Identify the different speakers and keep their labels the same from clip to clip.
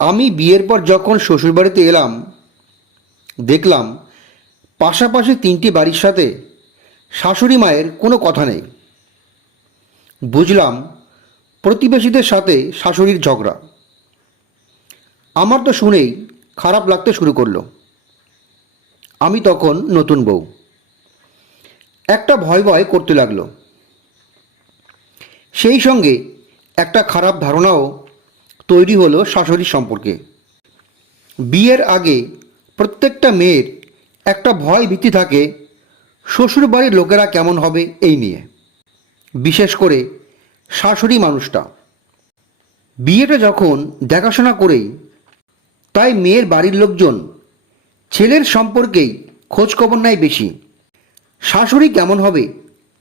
Speaker 1: আমি বিয়ের পর যখন শ্বশুরবাড়িতে এলাম, দেখলাম পাশাপাশি তিনটি বাড়ির সাথে শাশুড়ি মায়ের কোনো কথা নেই। বুঝলাম প্রতিবেশীদের সাথে শাশুড়ির ঝগড়া। আমার তো শুনেই খারাপ লাগতে শুরু করল। আমি তখন নতুন বউ। একটা ভয় ভয় করতে লাগল। সেই সঙ্গে একটা খারাপ ধারণাও তৈরি হলো শাশুড়ি সম্পর্কে। বিয়ের আগে প্রত্যেকটা মেয়ের একটা ভয় ভীতি থাকে, শ্বশুরবাড়ির লোকেরা কেমন হবে এই নিয়ে। বিশেষ করে শাশুড়ি মানুষটা। বিয়েটা যখন দেখাশোনা করেই, তাই মেয়ের বাড়ির লোকজন ছেলের সম্পর্কেই খোঁজখবর নেয় বেশি। শাশুড়ি কেমন হবে,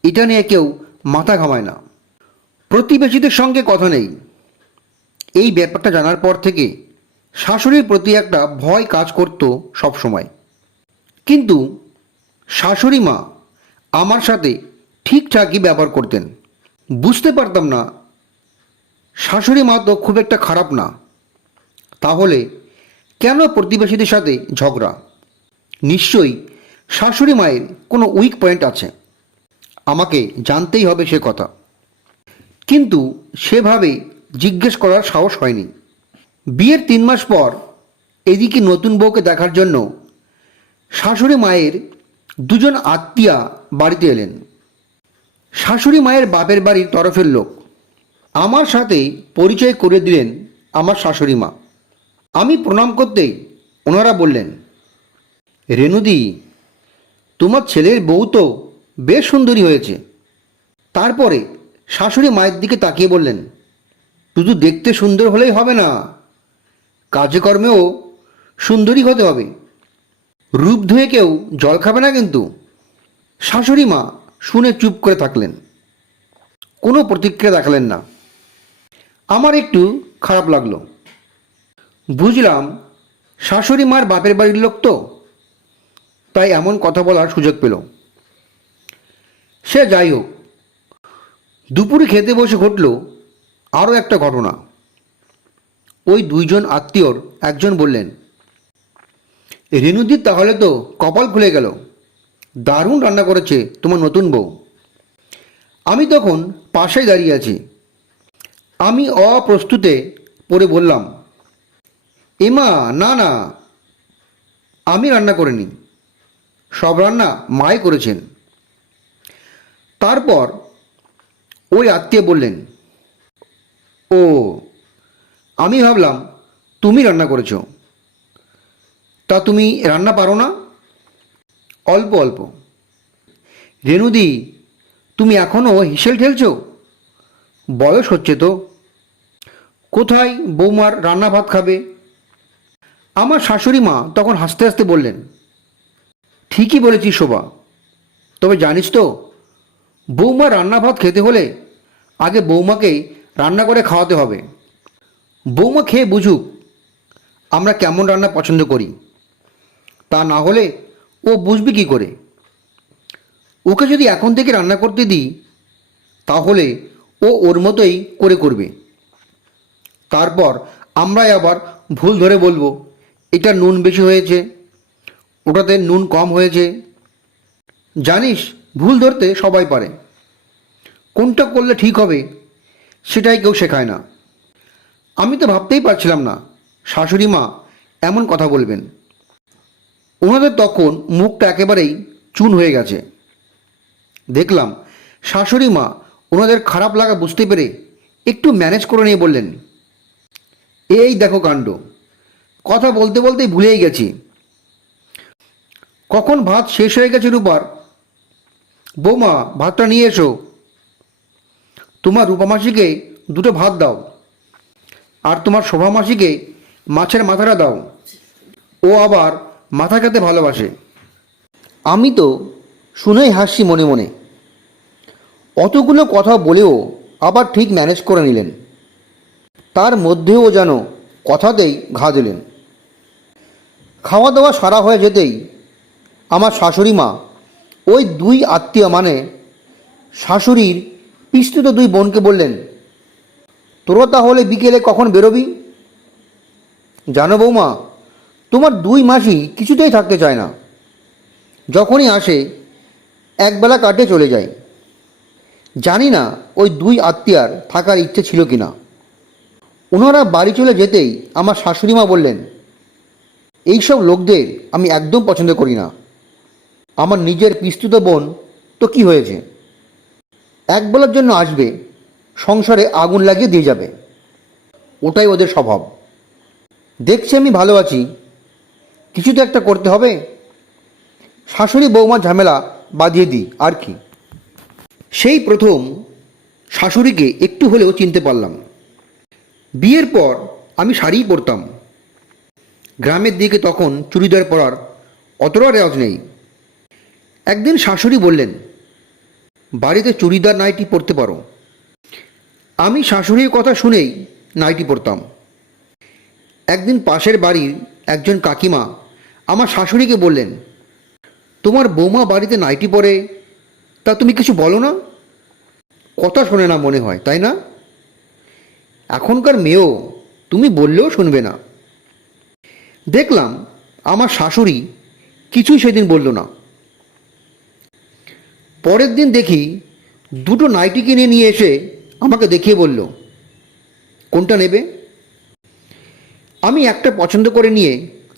Speaker 1: এটা নিয়ে কেউ মাথা ঘামায় না। প্রতিবেশীদের সঙ্গে কথা নেই। এই ব্যাপারটা জানার পর থেকে শাশুড়ির প্রতি একটা ভয় কাজ করতো সবসময়। কিন্তু শাশুড়ি মা আমার সাথে ঠিকঠাকই ব্যবহার করতেন। বুঝতে পারতাম না শাশুড়ি মা তো খুব একটা খারাপ না। তাহলে কেন প্রতিবেশীদের সাথে ঝগড়া? নিশ্চয়ই শাশুড়ি মায়ের কোনো উইক পয়েন্ট আছে। আমাকে জানতেই হবে সে কথা। কিন্তু সেভাবে জিজ্ঞেস করার সাহস হয়নি। বিয়ের তিন মাস পর এদিকে নতুন বউকে দেখার জন্য শাশুড়ি মায়ের দুজন আত্মীয়া বাড়িতে এলেন। শাশুড়ি মায়ের বাপের বাড়ির তরফের লোক। আমার সাথে পরিচয় করে দিলেন আমার শাশুড়ি মা। আমি প্রণাম করতেই ওনারা বললেন রেনুদি তোমার ছেলের বউ তো বেশ সুন্দরী হয়েছে। তারপরে শাশুড়ি মায়ের দিকে তাকিয়ে বললেন শুধু দেখতে সুন্দর হলেই হবে না, কাজকর্মেও সুন্দরী হতে হবে। রূপ ধুয়ে কেউ জল খাবে না কিন্তু। শাশুড়ি মা শুনে চুপ করে থাকলেন। কোনো প্রতিক্রিয়া দেখালেন না। আমার একটু খারাপ লাগল। বুঝলাম শাশুড়ি মার বাপের বাড়ির লোক তো, তাই এমন কথা বলার সুযোগ পেল। সে যাই হোক, দুপুরে খেতে বসে ঘটল আরও একটা ঘটনা। ওই দুইজন আত্মীয়র একজন বললেন রেনুদির তাহলে তো কপাল খুলে গেল। দারুণ রান্না করেছে তোমার নতুন বউ। আমি তখন পাশে দাঁড়িয়ে আছি। আমি অপ্রস্তুতে পড়ে বললাম, এমা, না না, আমি রান্না করিনি। সব রান্না মাই করেছেন। তারপর ওই আত্মীয় বললেন ও, আমি ভাবলাম তুমি রান্না করেছ। তা তুমি রান্না পারো না? অল্প অল্প। রেনুদি তুমি এখনও হিসেল ঠেলছো? বয়স হচ্ছে তো। কোথায় বৌমার রান্না ভাত খাবে? আমার শাশুড়ি মা তখন হাসতে হাসতে বললেন, ঠিকই বলেছি শোভা। তবে জানিস তো, বৌমা রান্না ভাত খেতে হলে আগে বৌমাকেই রান্না করে খাওয়াতে হবে। বৌমা খেয়ে বুঝুক আমরা কেমন রান্না পছন্দ করি। তা না হলে ও বুঝবে কি করে? ওকে যদি এখন থেকে রান্না করতে দিই, তাহলে ও ওর মতোই করে করবে। তারপর আমরাই আবার ভুল ধরে বলব, এটা নুন বেশি হয়েছে, ওটাতে নুন কম হয়েছে। জানিস, ভুল ধরতে সবাই পারে। কোনটা করলে ঠিক হবে? সেটাই কেউ শেখায় না। আমি তো ভাবতেই পারছিলাম না, শাশুড়ি মা এমন কথা বলবেন। ওনাদের তখন মুখটা একেবারেই চুন হয়ে গেছে। দেখলাম শাশুড়ি মা ওনাদের খারাপ লাগা বুঝতে পেরে একটু ম্যানেজ করে নিয়ে বললেন, এই দেখো কাণ্ড, কথা বলতে বলতেই ভুলেই গেছি। কখন ভাত শেষ হয়ে গেছে রূপার? বৌমা, ভাতটা নিয়ে এসো। তোমার রূপামাসিকে দুটো ভাত দাও, আর তোমার শোভামাসিকে মাছের মাথাটা দাও। ও আবার মাথা খেতে ভালোবাসে। আমি তো শুনেই হাসি মনে মনে। অতগুলো কথা বলেও আবার ঠিক ম্যানেজ করে নিলেন। তার মধ্যেও যেন কথাতেই ঘা দিলেন। খাওয়া দাওয়া সারা হয়ে যেতেই আমার শাশুড়ি মা, ওই দুই আত্মীয় মানে শাশুড়ির পিস্তুত দুই বোনকে বললেন, তোরা তাহলে বিকেলে কখন বেরোবি? জানো বৌমা, তোমার দুই মাসি কিছুতেই থাকতে চায় না। যখনই আসে, একবেলা কাটে চলে যায়। জানি না ওই দুই আত্মীয়ার থাকার ইচ্ছে ছিল কি না ওনারা বাড়ি চলে যেতেই আমার শাশুড়ি মা বললেন, এইসব লোকদের আমি একদম পছন্দ করি না। আমার নিজের পিস্তুত বোন, তো কি হয়েছে? একবেলার জন্য আসবে, সংসারে আগুন লাগিয়ে দিয়ে যাবে। ওটাই ওদের স্বভাব। দেখছি আমি ভালো আছি। কিছু তো একটা করতে হবে। শাশুড়ি বৌমা ঝামেলা বাঁধিয়ে দিই, আর কি। সেই প্রথম শাশুড়িকে একটু হলেও চিনতে পারলাম। বিয়ের পর আমি শাড়িই পরতাম। গ্রামের দিকে তখন চুড়িদার পরার অতটা রেওয়াজ নেই। একদিন শাশুড়ি বললেন বাড়িতে চুড়িদার নাইটি পরতে পারো। আমি শাশুড়ির কথা শুনেই নাইটি পরতাম। একদিন পাশের বাড়ির একজন কাকিমা আমার শাশুড়িকে বললেন, তোমার বৌমা বাড়িতে নাইটি পরে, তা তুমি কিছু বলো না? কথা শোনে না মনে হয়, তাই না? এখনকার মেয়েও তুমি বললেও শুনবে না। দেখলাম আমার শাশুড়ি কিছুই সেদিন বলল না। পরের দিন দেখি দুটো নাইটি কিনে নিয়ে এসে আমাকে দেখিয়ে বলল, কোনটা নেবে? আমি একটা পছন্দ করে নিয়ে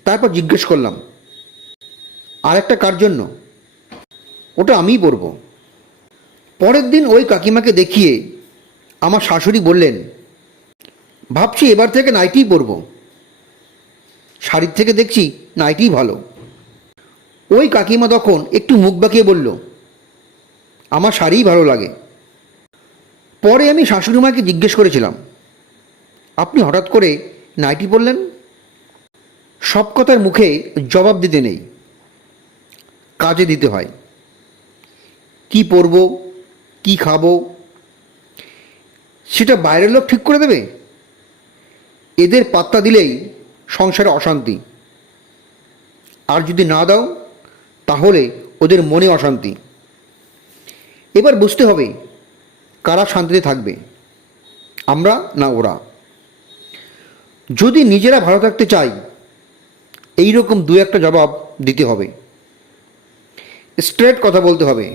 Speaker 1: তারপর জিজ্ঞেস করলাম, আর একটা কার জন্য? ওটা আমিই পরবো। পরের দিন ওই কাকিমাকে দেখিয়ে আমার শাশুড়ি বললেন, ভাবছি এবার থেকে নাইটিই পরব। শাড়ির থেকে দেখছি নাইটিই ভালো। ওই কাকিমা তখন একটু মুখ বাঁকিয়ে বলল আমার শাড়িই ভালো লাগে। পরে আমি শাশুড়ি মাকে জিজ্ঞেস করেছিলাম, আপনি হঠাৎ করে নাইটি পরলেন? সব কথার মুখে জবাব দিতে নেই। কাজে দিতে হয়। কি পরব, কি খাব, সেটা বাইরের লোক ঠিক করে দেবে? এদের পাত্তা দিলেই সংসারে অশান্তি। আর যদি না দাও, তাহলে ওদের মনে অশান্তি। এবার বুঝতে হবে কারা শান্তিতে থাকবে, আমরা না ওরা। যদি নিজেরা ভালো থাকতে চাই এই রকম দু একটা জবাব দিতে হবে। স্ট্রেট কথা বলতে হবে,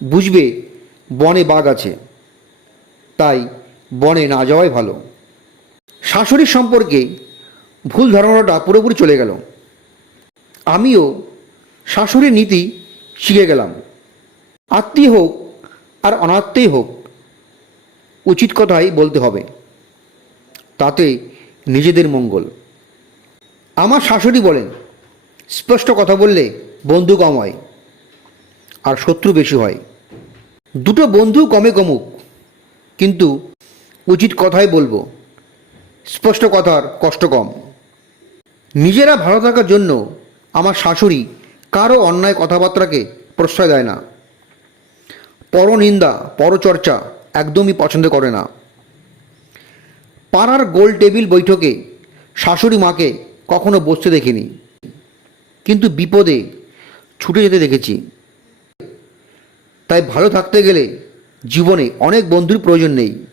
Speaker 1: বুঝবে বনে বাঘ আছে, তাই বনে না যাওয়াই ভালো। শাশুড়ির সম্পর্কে ভুল ধারণাটা পুরোপুরি চলে গেল। আমিও শাশুড়ির নীতি শিখে গেলাম। আত্মীয় হোক আর অনাত্মীয় হোক, উচিত কথাই বলতে হবে। তাতে নিজেদের মঙ্গল। আমার শাশুড়ি বলেন, স্পষ্ট কথা বললে বন্ধু কম হয় আর শত্রু বেশি হয়। দুটো বন্ধু কমে কমুক, কিন্তু উচিত কথাই বলব, স্পষ্ট কথার কষ্ট কম। নিজেরা ভালো থাকার জন্য আমার শাশুড়ি কারও অন্যায় কথাবার্তাকে প্রশ্রয় দেয় না। পরনিন্দা, পরচর্চা একদমই পছন্দ করে না। পাড়ার গোল টেবিল বৈঠকে শাশুড়ি মাকে কখনো বসতে দেখিনি। কিন্তু বিপদে ছুটে যেতে দেখেছি। তাই ভালো থাকতে গেলে জীবনে অনেক বন্ধুর প্রয়োজন নেই।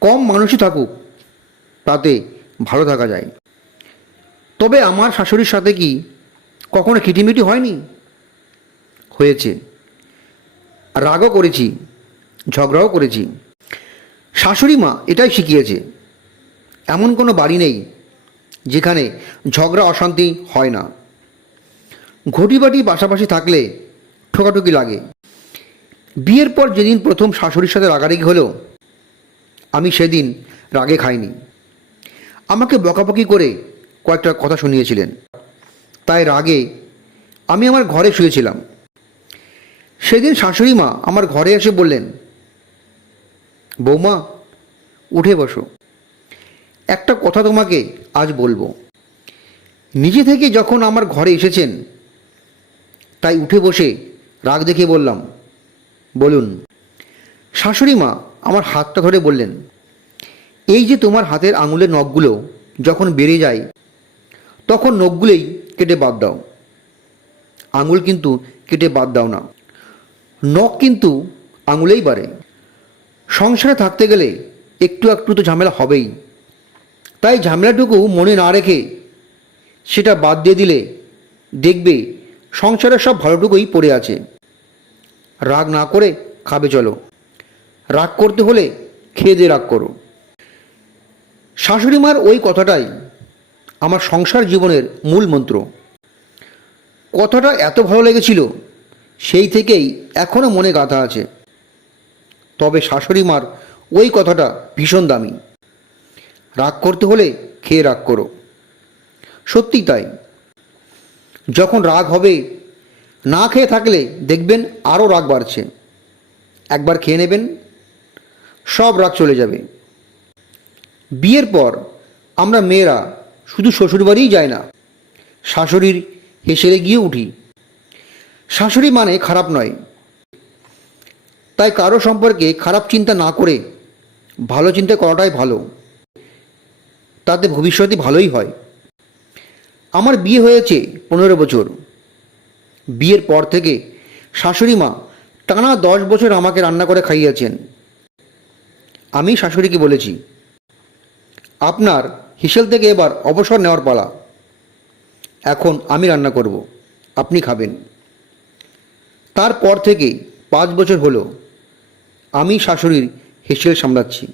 Speaker 1: কম মানুষই থাকুক, তাতে ভালো থাকা যায়। তবে আমার শাশুড়ির সাথে কি কখনো খিটিমিটি হয়নি? হয়েছে। রাগও করেছি, ঝগড়াও করেছি। শাশুড়ি মা এটাই শিখিয়েছে, এমন কোনো বাড়ি নেই যেখানে ঝগড়া অশান্তি হয় না। ঘটিবাটি পাশাপাশি থাকলে ঠোকাঠুকি লাগে। বিয়ের পর যেদিন প্রথম শাশুড়ির সাথে রাগারাগি হলো, আমি সেদিন রাগে খাইনি। আমাকে বকাবকি করে কয়েকটা কথা শুনিয়েছিলেন। তাই রাগে আমি আমার ঘরে শুয়েছিলাম। সেদিন শাশুড়ি মা আমার ঘরে এসে বললেন, বৌমা, উঠে বসো। একটা কথা তোমাকে আজ বলব। নিজে থেকে যখন আমার ঘরে এসেছেন, তাই উঠে বসে রাগ দেখে বললাম, বলুন। শাশুড়ি মা আমার হাতটা ধরে বললেন, এই যে তোমার হাতের আঙুলের নখগুলো যখন বেড়ে যায়, তখন নখগুলোই কেটে বাদ দাও। আঙুল কিন্তু কেটে বাদ দাও না। নখ কিন্তু আঙুলেই বাড়ে। সংসারে থাকতে গেলে একটু একটু তো ঝামেলা হবেই। তাই ঝামেলাটুকু মনে না রেখে সেটা বাদ দিয়ে দিলে দেখবে সংসারের সব ভালোটুকুই পড়ে আছে। রাগ না করে খাবে চলো। রাগ করতে হলে খেয়ে দিয়ে রাগ করো। শাশুড়ি মার ওই কথাটাই আমার সংসার জীবনের মূল মন্ত্র। কথাটা এত ভালো লেগেছিল সেই থেকেই এখনও মনে গাঁথা আছে। তবে শাশুড়ি মার ওই কথাটা ভীষণ দামি। রাগ করতে হলে খেয়ে রাগ করো। সত্যি তাই। যখন রাগ হবে, না খেয়ে থাকলে দেখবেন আরও রাগ বাড়ছে। একবার খেয়ে নেবেন, সব রাগ চলে যাবে। বিয়ের পর আমরা মেয়েরা শুধু শ্বশুরবাড়িই যায় না, শাশুড়ির হেসেলে গিয়ে উঠি। শাশুড়ি মানে খারাপ নয়। তাই কারও সম্পর্কে খারাপ চিন্তা না করে ভালো চিন্তা করাটাই ভালো। তাতে ভবিষ্যতে ভালোই হয়। আমার বিয়ে হয়েছে পনেরো বছর। বিয়ের পর থেকে শাশুড়ি মা টানা দশ বছর আমাকে রান্না করে খাইয়েছেন। আমি শাশুড়িকে বলেছি, আপনার হিসেল থেকে এবার অবসর নেওয়ার পালা। এখন আমি রান্না করব। আপনি খাবেন। তারপর থেকে পাঁচ বছর হলো আমি শাশুড়ির হেসেল সামলাচ্ছি।